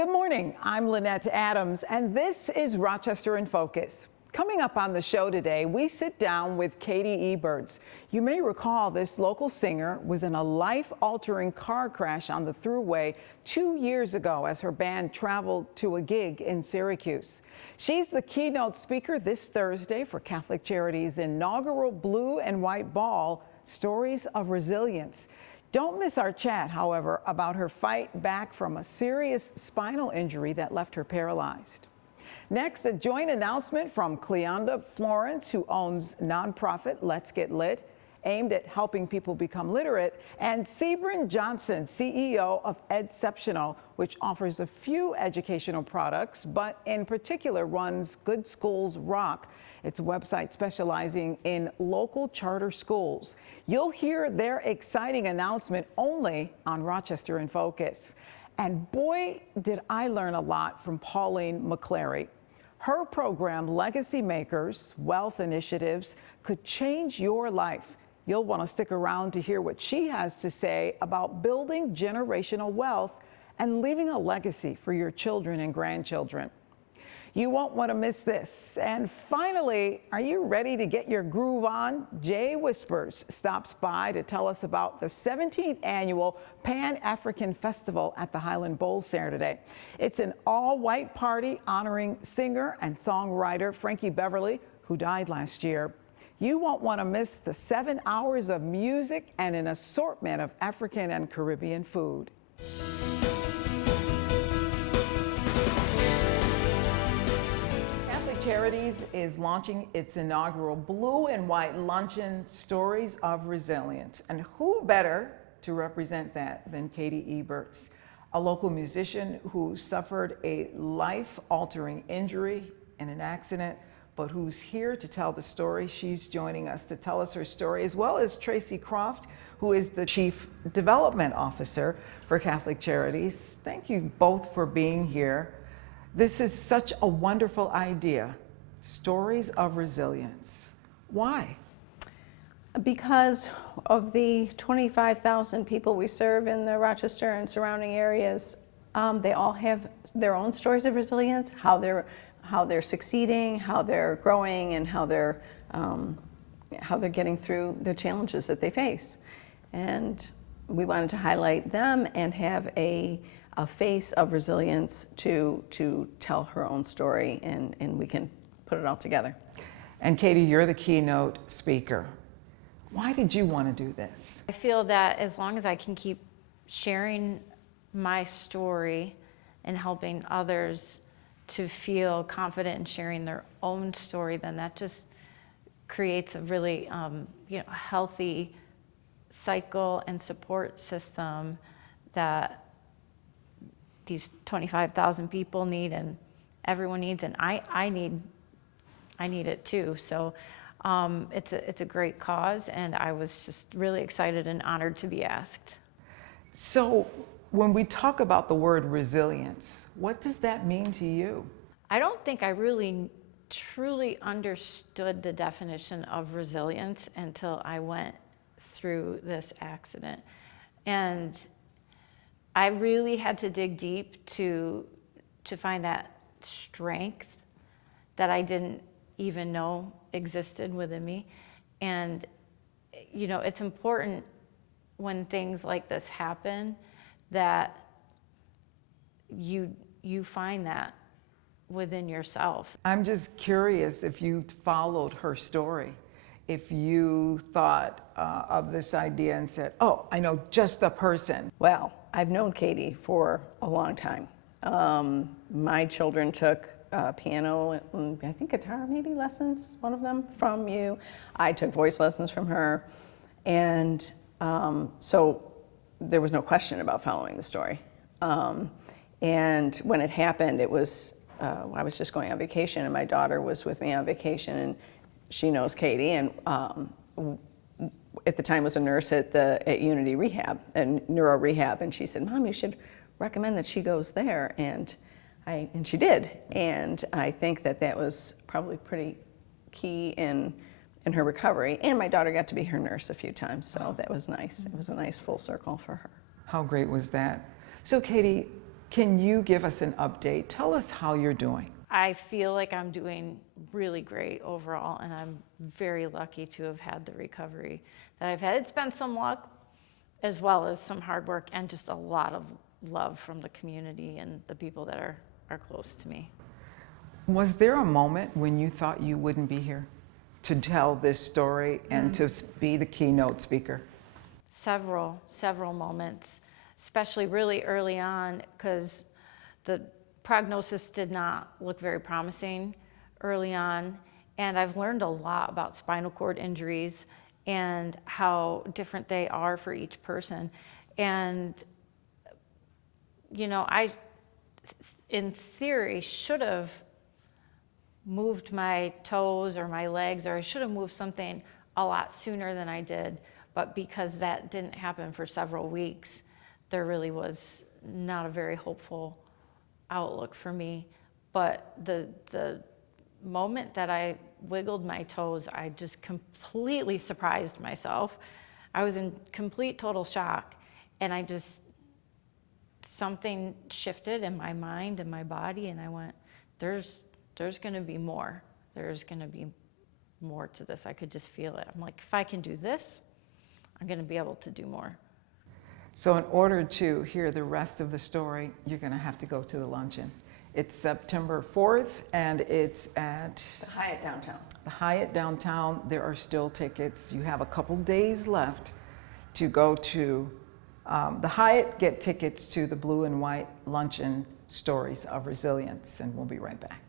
Good morning, I'm Lynette Adams, and this is Rochester in Focus. Coming up on the show today, we sit down with Katy Eberts. You may recall this local singer was in a life-altering car crash on the Thruway 2 years ago as her band traveled to a gig in Syracuse. She's the keynote speaker this Thursday for Catholic Charity's inaugural Blue and White Ball, Stories of Resilience. Don't miss our chat, however, about her fight back from a serious spinal injury that left her paralyzed. Next, a joint announcement from Cleonda Florence, who owns nonprofit Let's Get Lit, aimed at helping people become literate, and Sebrin Johnson, CEO of Edceptional, which offers a few educational products, but in particular runs Good Schools Rock. It's a website specializing in local charter schools. You'll hear their exciting announcement only on Rochester in Focus. And boy, did I learn a lot from Pauline McCleary. Her program, Legacy Makers, Wealth Initiatives, could change your life. You'll want to stick around to hear what she has to say about building generational wealth and leaving a legacy for your children and grandchildren. You won't want to miss this. And finally, are you ready to get your groove on? Jay Whispers stops by to tell us about the 17th annual Pan-African Festival at the Highland Bowl Saturday. It's an all-white party honoring singer and songwriter Frankie Beverly, who died last year. You won't want to miss the 7 hours of music and an assortment of African and Caribbean food. Charities is launching its inaugural Blue and White Luncheon, Stories of Resilience. And who better to represent that than Katy Eberts, a local musician who suffered a life-altering injury in an accident, but who's here to tell the story. She's joining us to tell us her story, as well as Tracy Croft, who is the Chief Development Officer for Catholic Charities. Thank you both for being here. This is such a wonderful idea, Stories of Resilience. Why? Because of the 25,000 people we serve in the Rochester and surrounding areas, they all have their own stories of resilience, how they're succeeding, how they're growing, and how they're getting through the challenges that they face. And we wanted to highlight them and have a face of resilience to tell her own story, and we can put it all together. And Katy, you're the keynote speaker. Why did you want to do this? I feel that as long as I can keep sharing my story and helping others to feel confident in sharing their own story, then that just creates a really healthy cycle and support system that these 25,000 people need, and everyone needs, and I need it too. So it's a great cause, and I was just really excited and honored to be asked. So when we talk about the word resilience, what does that mean to you? I don't think I really truly understood the definition of resilience until I went through this accident. And I really had to dig deep to find that strength that I didn't even know existed within me. And, it's important when things like this happen that you find that within yourself. I'm just curious if you followed her story, if you thought of this idea and said, oh, I know just the person. Well, I've known Katy for a long time. My children took piano and I think guitar maybe lessons, one of them, from you. I took voice lessons from her. And so there was no question about following the story. And when it happened, it was, I was just going on vacation, and my daughter was with me on vacation, and she knows Katy, and at the time was a nurse at Unity Rehab, and neuro rehab, and she said, Mom, you should recommend that she goes there, and she did, and I think that was probably pretty key in her recovery, and my daughter got to be her nurse a few times, so that was nice. It was a nice full circle for her. How great was that? So Katy, Can you give us an update? Tell us how you're doing. I feel like I'm doing really great overall, and I'm very lucky to have had the recovery that I've had. It's been some luck as well as some hard work and just a lot of love from the community and the people that are close to me. Was there a moment when you thought you wouldn't be here to tell this story and to be the keynote speaker? Several moments, especially really early on, because the prognosis did not look very promising early on. And I've learned a lot about spinal cord injuries and how different they are for each person. And, you know, I, in theory, should have moved my toes or my legs, or I should have moved something a lot sooner than I did. But because that didn't happen for several weeks, there really was not a very hopeful outlook for me. But the moment that I wiggled my toes, I just completely surprised myself. I was in complete total shock, and something shifted in my mind and my body, and I went, there's going to be more. There's going to be more to this. I could just feel it. I'm like, if I can do this, I'm going to be able to do more. So in order to hear the rest of the story, you're going to have to go to the luncheon. It's September 4th, and it's at The Hyatt downtown. the Hyatt downtown. There are still tickets. You have a couple days left to go to the Hyatt, get tickets to the Blue and White Luncheon Stories of Resilience, and we'll be right back.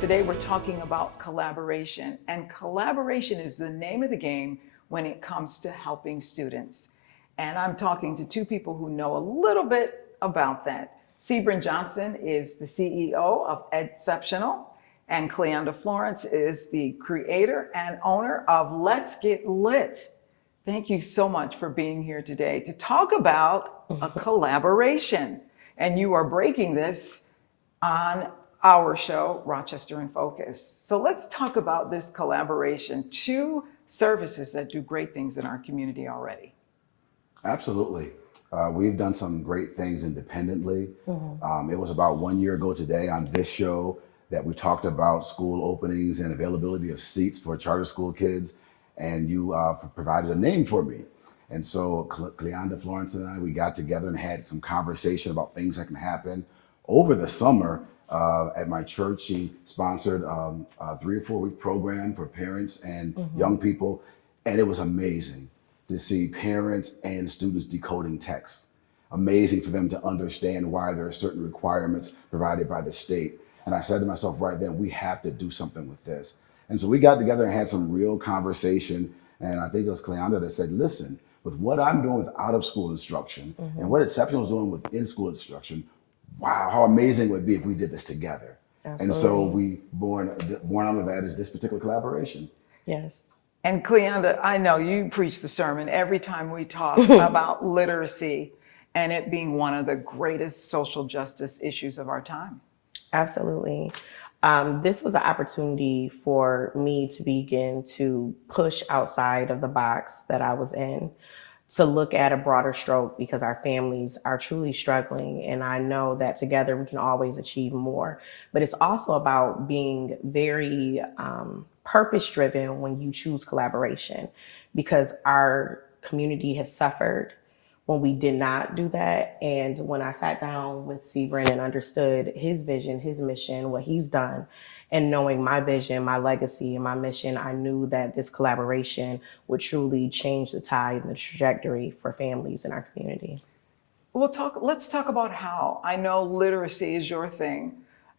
Today we're talking about collaboration, and collaboration is the name of the game when it comes to helping students. And I'm talking to two people who know a little bit about that. Sebrin Johnson is the CEO of Edceptional, and Cleonda Florence is the creator and owner of Let's Get Lit. Thank you so much for being here today to talk about a collaboration. And you are breaking this on our show, Rochester In Focus. So let's talk about this collaboration. Two services that do great things in our community already. Absolutely. We've done some great things independently. It was about 1 year ago today on this show that we talked about school openings and availability of seats for charter school kids, and you provided a name for me. And so Cleonda Florence and I, we got together and had some conversation about things that can happen. Over the summer, at my church, she sponsored a 3 or 4 week program for parents and young people, and it was amazing to see parents and students decoding texts. Amazing for them to understand why there are certain requirements provided by the state. And I said to myself right then, we have to do something with this. And so we got together and had some real conversation. And I think it was Cleonda that said, listen, with what I'm doing with out of school instruction and what Edceptional is doing with in-school instruction, wow, how amazing it would be if we did this together. Absolutely. And so we born out of that is this particular collaboration. Yes. And Cleonda, I know you preach the sermon every time we talk about literacy and it being one of the greatest social justice issues of our time. Absolutely. This was an opportunity for me to begin to push outside of the box that I was in, to look at a broader stroke, because our families are truly struggling. And I know that together we can always achieve more. But it's also about being very purpose-driven when you choose collaboration, because our community has suffered when we did not do that. And when I sat down with Sebrin and understood his vision, his mission, what he's done, and knowing my vision, my legacy, and my mission, I knew that this collaboration would truly change the tide and the trajectory for families in our community. Let's talk about how. I know literacy is your thing,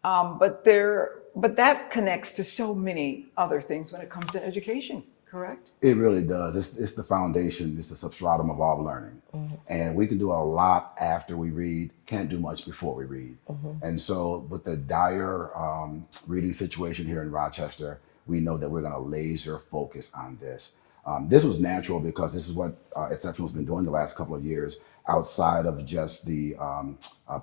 but that connects to so many other things when it comes to education, correct? It really does. It's the foundation, it's the substratum of all learning. And we can do a lot after we read, can't do much before we read. And so with the dire reading situation here in Rochester, we know that we're gonna laser focus on this. This was natural because this is what Edceptional has been doing the last couple of years outside of just the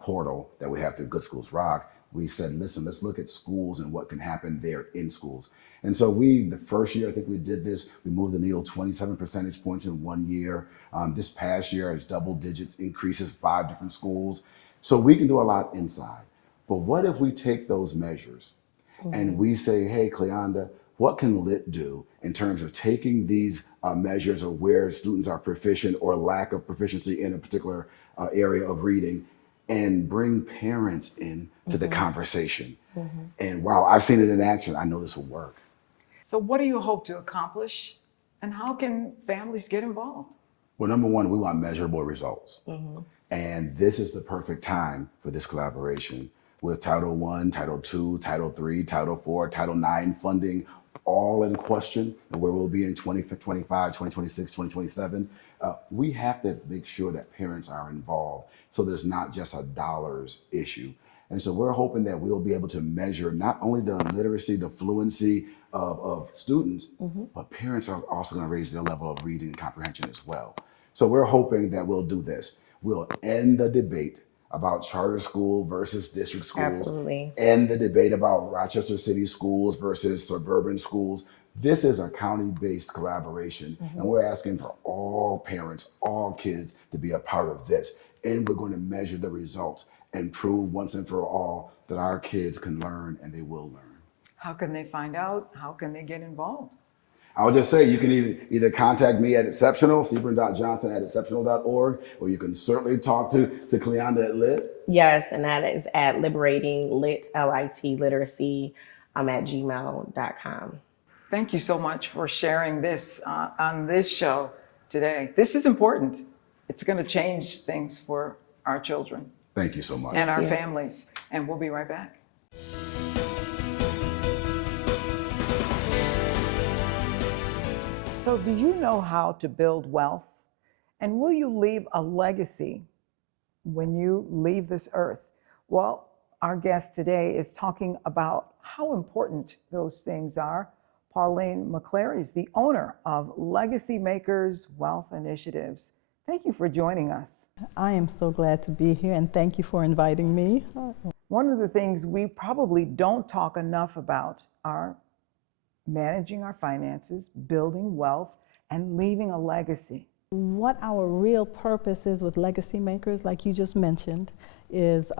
portal that we have through Good Schools Rock. we said, listen, let's look at schools and what can happen there in schools. And so the first year I think we did this, we moved the needle 27 percentage points in 1 year. This past year is double digits increases, 5 different schools. So we can do a lot inside. But what if we take those measures and we say, hey, Cleonda, what can LIT do in terms of taking these measures of where students are proficient or lack of proficiency in a particular area of reading, and bring parents in to the conversation? And wow, I've seen it in action. I know this will work. So what do you hope to accomplish, and how can families get involved? Well, number one, we want measurable results. And this is the perfect time for this collaboration with Title I, Title II, Title III, Title IV, Title IX funding, all in question, and where we'll be in 2025, 2026, 2027. We have to make sure that parents are involved so there's not just a dollars issue. And so we're hoping that we'll be able to measure not only the literacy, the fluency of students, but parents are also going to raise their level of reading and comprehension as well. So we're hoping that we'll do this. We'll end the debate about charter school versus district schools. Absolutely. End the debate about Rochester City schools versus suburban schools. This is a county-based collaboration, and we're asking for all parents, all kids to be a part of this. And we're going to measure the results and prove once and for all that our kids can learn, and they will learn. How can they find out? How can they get involved? I'll just say you can either contact me at Edceptional, sebring.johnson@edceptional.org, or you can certainly talk to Cleonda at LIT. Yes, and that is at liberating lit, L-I-T, literacy, at gmail.com. Thank you so much for sharing this on this show today. This is important. It's going to change things for our children Thank you so much. and our families. And we'll be right back. So do you know how to build wealth? And will you leave a legacy when you leave this earth? Well, our guest today is talking about how important those things are. Pauline McCleary is the owner of Legacy Makers Wealth Initiatives. Thank you for joining us. I am so glad to be here, and thank you for inviting me. One of the things we probably don't talk enough about are managing our finances, building wealth, and leaving a legacy. What our real purpose is with Legacy Makers, like you just mentioned, is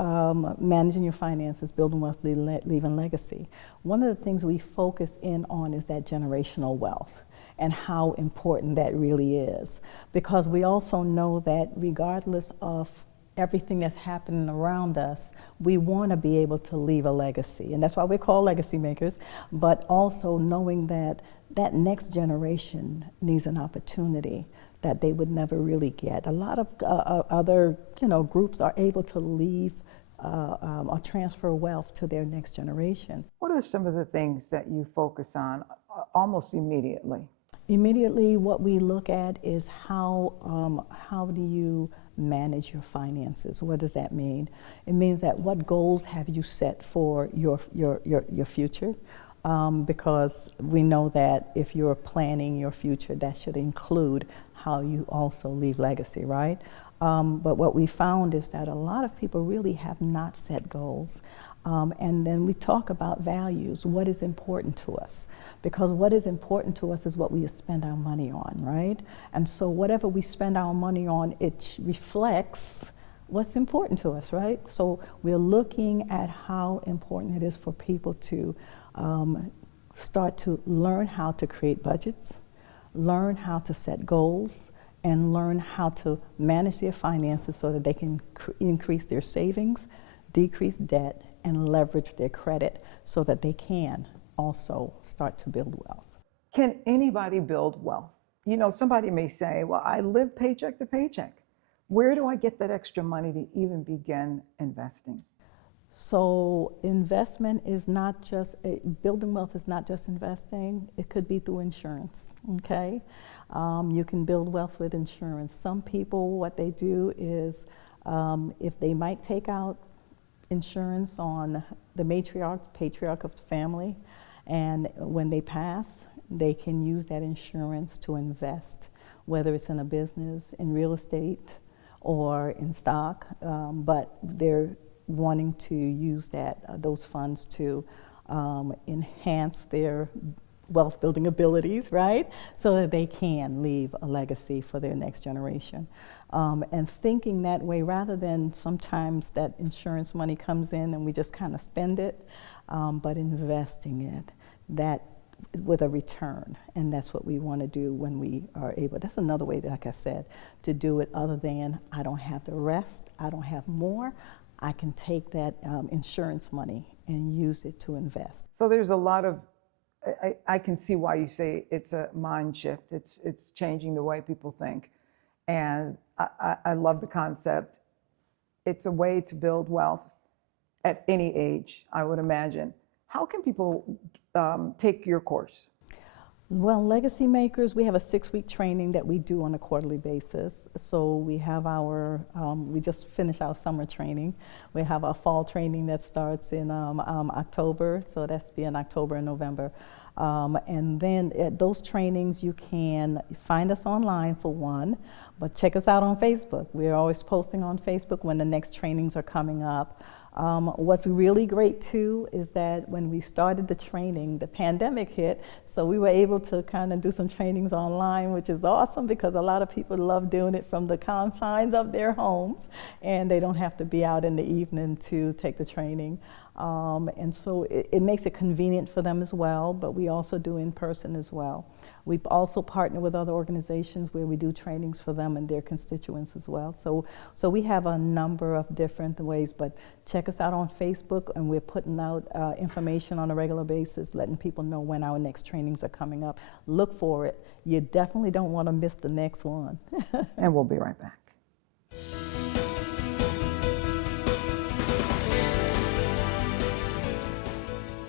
managing your finances, building wealth, leaving legacy. One of the things we focus in on is that generational wealth and how important that really is. Because we also know that regardless of everything that's happening around us, we want to be able to leave a legacy. And that's why we're called Legacy Makers, but also knowing that that next generation needs an opportunity that they would never really get. A lot of other groups are able to leave or transfer wealth to their next generation. What are some of the things that you focus on almost immediately? Immediately, what we look at is how do you manage your finances? What does that mean? It means that what goals have you set for your future? Because we know that if you're planning your future, that should include how you also leave legacy, right? But what we found is that a lot of people really have not set goals. And then we talk about values, what is important to us. Because what is important to us is what we spend our money on, right? And so whatever we spend our money on, it reflects what's important to us, right? So we're looking at how important it is for people to start to learn how to create budgets, learn how to set goals, and learn how to manage their finances so that they can increase their savings, decrease debt, and leverage their credit so that they can also start to build wealth. Can anybody build wealth? You know, somebody may say, well, I live paycheck to paycheck. Where do I get that extra money to even begin investing? So investment is not just, building wealth is not just investing, it could be through insurance, okay? You can build wealth with insurance. Some people, what they do is, if they might take out insurance on the patriarch of the family, and when they pass, they can use that insurance to invest, whether it's in a business, in real estate, or in stock, but they're wanting to use those funds to enhance their wealth building abilities, right? So that they can leave a legacy for their next generation. And thinking that way rather than sometimes that insurance money comes in and we just kind of spend it, but investing it that with a return. And that's what we want to do when we are able. That's another way, like I said, to do it other than I don't have the rest, I don't have more. I can take that insurance money and use it to invest. So there's a lot of, I can see why you say it's a mind shift. It's changing the way people think. And I love the concept. It's a way to build wealth at any age, I would imagine. How can people take your course? Well, Legacy Makers, we have a 6-week training that we do on a quarterly basis. So we have we just finished our summer training. We have our fall training that starts in October. So that's in October and November. And then at those trainings, you can find us online for one, but check us out on Facebook. We're always posting on Facebook when the next trainings are coming up. What's really great too is that when we started the training, the pandemic hit, so we were able to kind of do some trainings online, which is awesome because a lot of people love doing it from the confines of their homes and they don't have to be out in the evening to take the training. And so it makes it convenient for them as well, but we also do in person as well. We also partner with other organizations where we do trainings for them and their constituents as well. So we have a number of different ways, but check us out on Facebook and we're putting out information on a regular basis, letting people know when our next trainings are coming up. Look for it. You definitely don't want to miss the next one. And we'll be right back.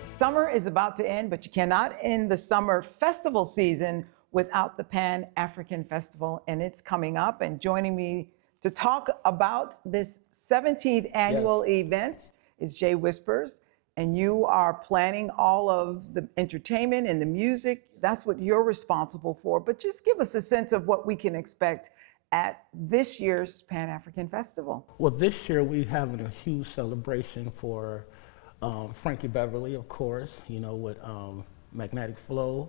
Summer is about to end, but you cannot end the summer festival season without the Pan-African Festival, and it's coming up. And joining me to talk about this 17th annual event is Jay Whispers, and you are planning all of the entertainment and the music. That's what you're responsible for, but just give us a sense of what we can expect at this year's Pan-African Festival. Well, this year we're having a huge celebration for Frankie Beverly, of course, you know, with Magnetic Flow.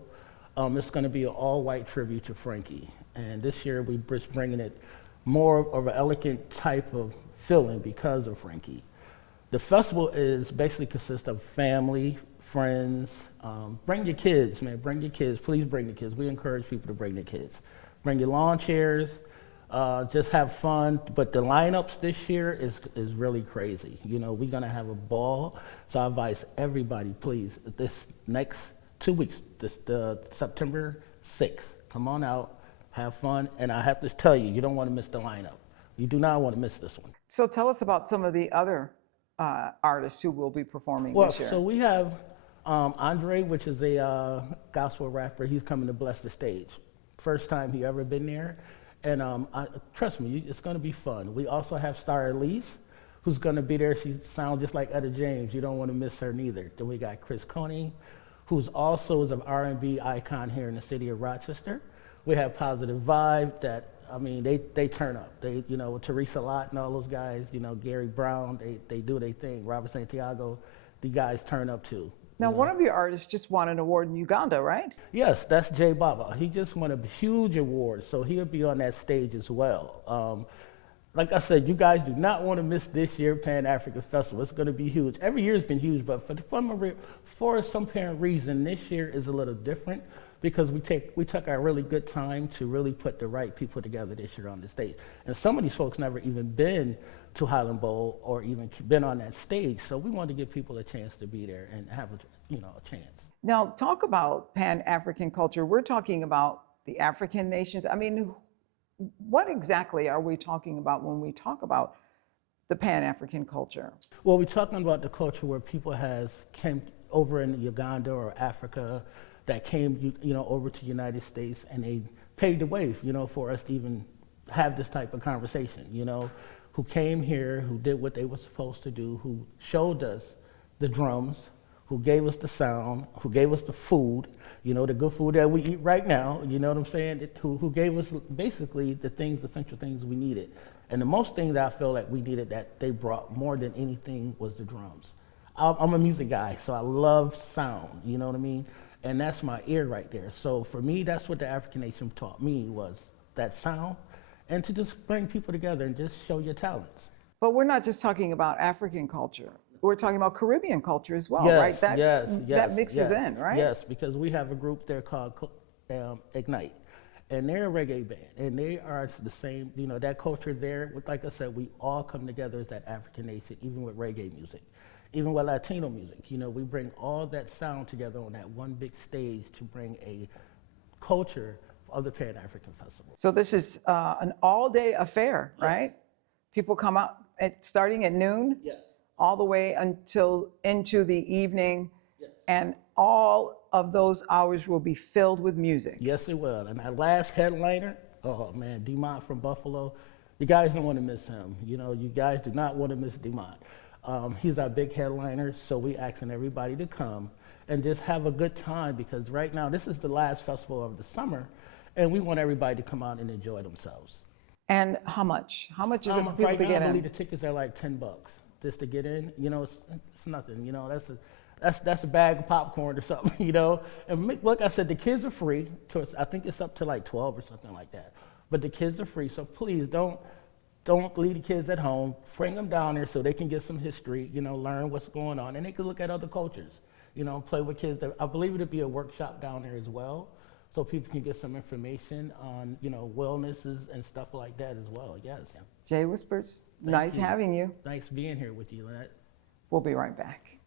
It's going to be an all-white tribute to Frankie. And this year we're just bringing it more of an elegant type of feeling because of Frankie. The festival is basically consists of family, friends. Bring your kids, man. Bring your kids. Please bring the kids. We encourage people to bring their kids. Bring your lawn chairs. Just have fun. But the lineups this year is really crazy. You know, we're gonna have a ball. So I advise everybody, please, this next 2 weeks, the September 6th, come on out, have fun. And I have to tell you, you don't want to miss the lineup. You do not want to miss this one. So tell us about some of the other artists who will be performing this year. So we have Andre, which is a gospel rapper. He's coming to bless the stage. First time he ever been there. And trust me, it's going to be fun. We also have Star Elise, who's going to be there. She sounds just like Etta James. You don't want to miss her neither. Then we got Chris Coney, who's also is an R&B icon here in the city of Rochester. We have Positive Vibe that, I mean, they turn up. They, you know, Teresa Lott and all those guys, you know, Gary Brown, they do their thing. Robert Santiago, the guys turn up too. Now, one of your artists just won an award in Uganda, right? Yes, that's Jay Baba. He just won a huge award, so he'll be on that stage as well. Like I said, you guys do not want to miss this year Pan-African Festival. It's going to be huge. Every year has been huge, but for some apparent reason, this year is a little different because we took our really good time to really put the right people together this year on the stage. And some of these folks never even been to Highland Bowl or even been on that stage. So we wanted to give people a chance to be there and have a chance. Now, talk about Pan-African culture. We're talking about the African nations. I mean, what exactly are we talking about when we talk about the Pan-African culture? Well, we're talking about the culture where people came over in Uganda or Africa that came, over to the United States, and they paved the way, for us to even have this type of conversation, who came here, who did what they were supposed to do, who showed us the drums, who gave us the sound, who gave us the food, You know, the good food that we eat right now, you know what I'm saying, who gave us basically the things, the essential things we needed. And the most thing that I feel like we needed that they brought more than anything was the drums. I'm a music guy, so I love sound, you know what I mean? And that's my ear right there. So for me, that's what the African Nation taught me, was that sound, and to just bring people together and just show your talents. But we're not just talking about African culture. We're talking about Caribbean culture as well, Yes, right? That mixes yes, in, right? Yes, because we have a group there called Ignite, and they're a reggae band, and they are the same, you know, that culture there, like I said, we all come together as that African nation, even with reggae music, even with Latino music. You know, we bring all that sound together on that one big stage to bring a culture of the Pan-African Festival. So this is an all-day affair, right? People come out starting at noon, Yes. all the way until into the evening, Yes. and all of those hours will be filled with music. Yes, it will. And our last headliner, oh man, Demont from Buffalo. You guys don't want to miss him. You know, you guys do not want to miss Demont. He's our big headliner, so we asking everybody to come and just have a good time, because right now this is the last festival of the summer, and we want everybody to come out and enjoy themselves. And how much? How much is it for people Right to now, get I in? believe the tickets are like $10 just to get in. You know, it's nothing. You know, that's a bag of popcorn or something. You know, and like I said, the kids are free. I think it's up to like 12 or something like that. But the kids are free, so please don't leave the kids at home. Bring them down there so they can get some history. You know, learn what's going on, and they can look at other cultures. You know, play with kids. I believe it'll be a workshop down there as well, so people can get some information on, you know, wellnesses and stuff like that as well. Yes. Jay Whispers, nice you. having you. Thanks for being here with you, Lynette. We'll be right back.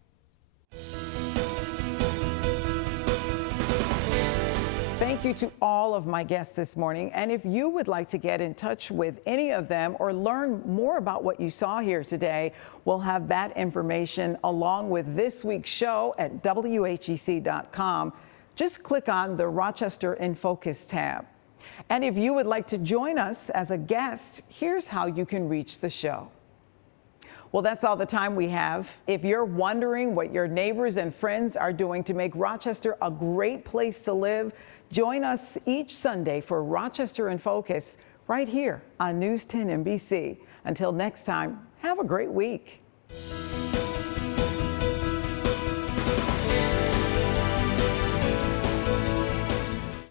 Thank you to all of my guests this morning. And if you would like to get in touch with any of them or learn more about what you saw here today, we'll have that information along with this week's show at WHEC.com. Just click on the Rochester In Focus tab. And if you would like to join us as a guest, here's how you can reach the show. Well, that's all the time we have. If you're wondering what your neighbors and friends are doing to make Rochester a great place to live, join us each Sunday for Rochester In Focus right here on News 10 NBC. Until next time, have a great week.